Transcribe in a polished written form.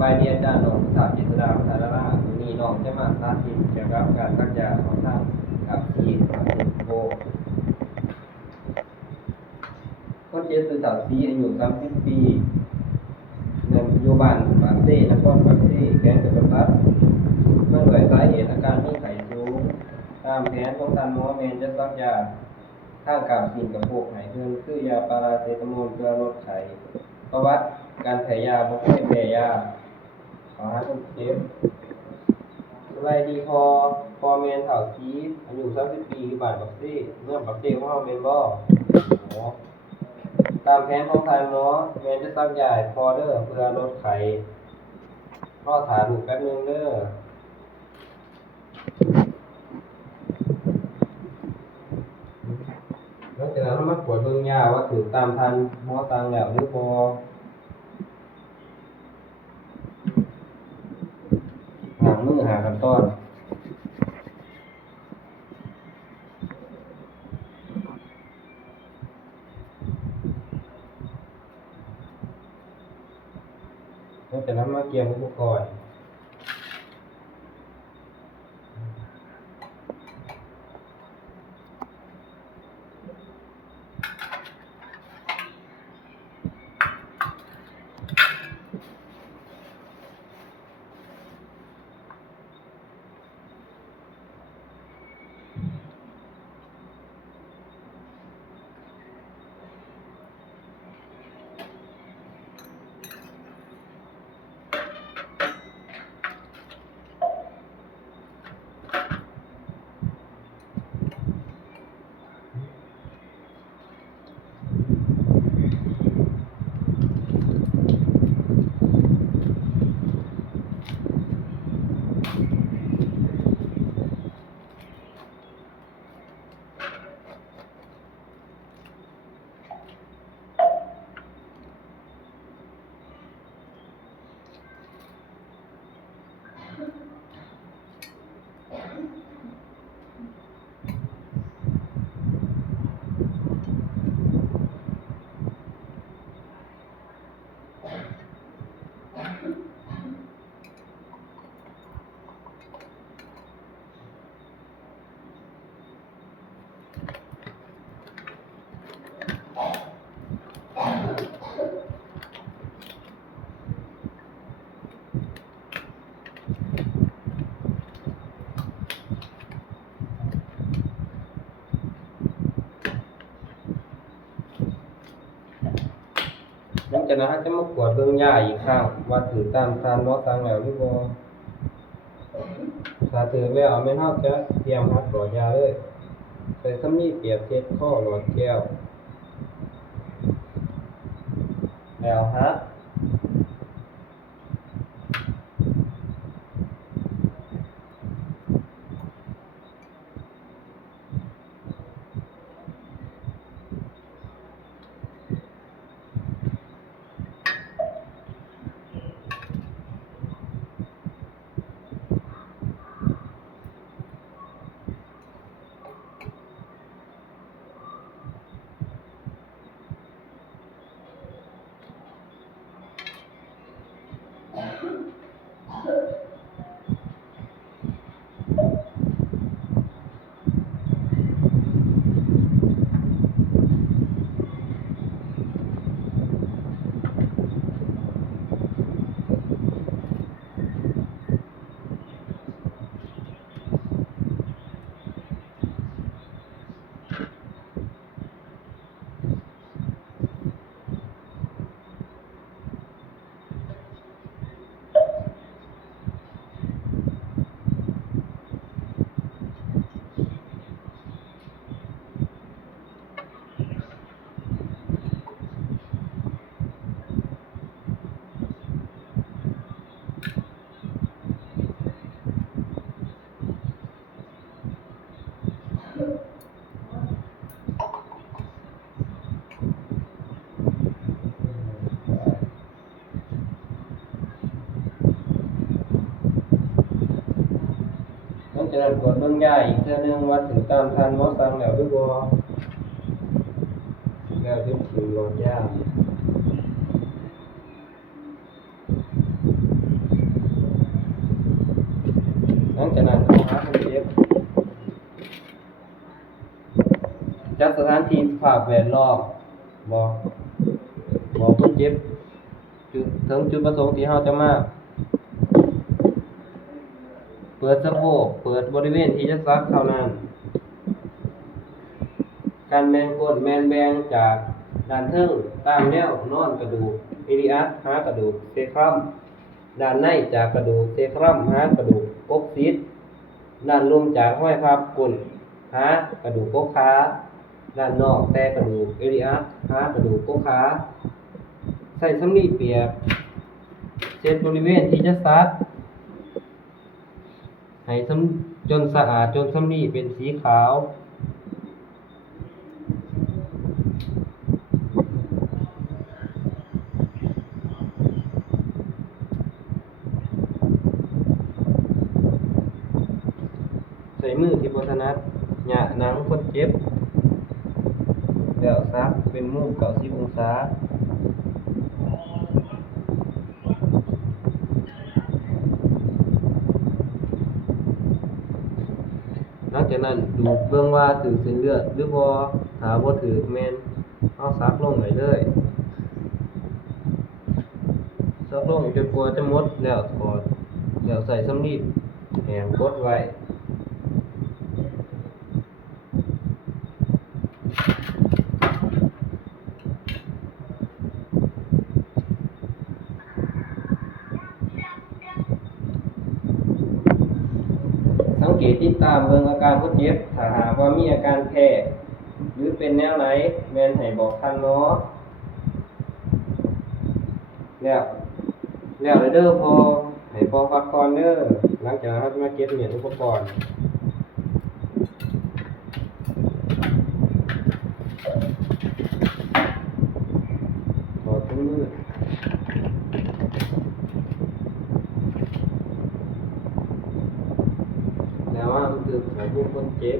บายดีอาจารย์น้องสาวจิตรดาพัฒนาราวันนี้น้องจะมาสาธิตเกี่ยวกับการซักยาของทางกับซีโบคนเจ็บคือสาวซีอายุ30 ปีในปัจจุบันปากเซ่นครปากเซ่แขนกับพัดเมื่อด้วยสาเหตุอาการมีไข้สูงตามแผนของท่านหมอแมนจะซักยาทางกับสิ่งกับพวกให้เพิ่นคือยาพาราเซตามอลเพื่อลดไข้ประวัติการแพ้ยาบ่เคยแพ้ยาขอหาคนเจ็บสบายดีพอแม่นเฒ่าซีอายุ30 ปีบ้านปักเซ่เมืองปักเซ่ของเฮาแม่นบ่ตามแผนของทางหมอแม่นจะซักยาให้พอเด้อเพื่อลดไข้รอท่าดูแป๊บนึงเด้อแล้วจากนั้นเรามาตรวจเบิ่งยาว่าถูกตามทันหมอสั่งแล้วหรือบ่มือหาขั้นตอนแล้วจากนั้นมาเกี่ยวอุปกรณ์หลังจากนั้นจะมากวดเบิ่งยาอีกครั้งว่าถูกตามทานหมอสั่งแล้วหรือบ่ถ้าถูกแล้วแม่นเฮาจะเตรียมหัดหลอดยาเลยใส่สำลีเปียกเช็ดคอหลอดแก้วแล้วฮัดจากนั้นตรวจเบิ่งยาอีกเทื่อนึงว่าถูกตามทานหมอสั่งแล้วหรือบ่แล้วจึงสิหลอดยา ลังจากนั้นเขาหาคนเจ็บจัดสถานที่สภาพแวดล้อมบอกคนเจ็บถึงจุดประสงค์ที่เราจะมาเปิดสะโพกเปิดบริเวณที่จะซักเท่านั้นการแบ่งก้นแบ่งจากด้านเทิงตามแนวนอนกระดูกอิลิอัสหากระดูกเซครัมด้านในจากกระดูกเซครัมหากระดูกกกซีดด้านลมจากห้อยพับก้นหากระดูกกกขาด้านนอกแต่กระดูกอิลิอัสหากระดูกกกขาใส่สำลีเปียกเช็ดบริเวณที่จะซักให้จนสะอาดจนสำลีเป็นสีขาวใส่มือที่บถนัดหยะหนังคนเจ็บแล้วซักเป็นมุม90 องศาหลังจากนั้นดูเบิ่งว่าถือเส้นเลือดหรือบ่ถ้าบ่ถือแม่นเอาซักลงไว้เลยซักลงจนกว่าจะหมดแล้วถอดแล้วใส่สำลีแห้งกดไว้สังเกตติดตามเบิ่งอาการคนเจ็บถ้าหากว่ามีอาการแพ้หรือเป็นแนวไหนแม่นให้บอกทันเนาะแล้วเด้อพอให้พอพักก่อนเด้อหลังจากนั้นเราจะมาเก็บเหรียญอุปกรณ์ถอดถุงมือแล้วว่ามันคือของผู้คนเจ็บ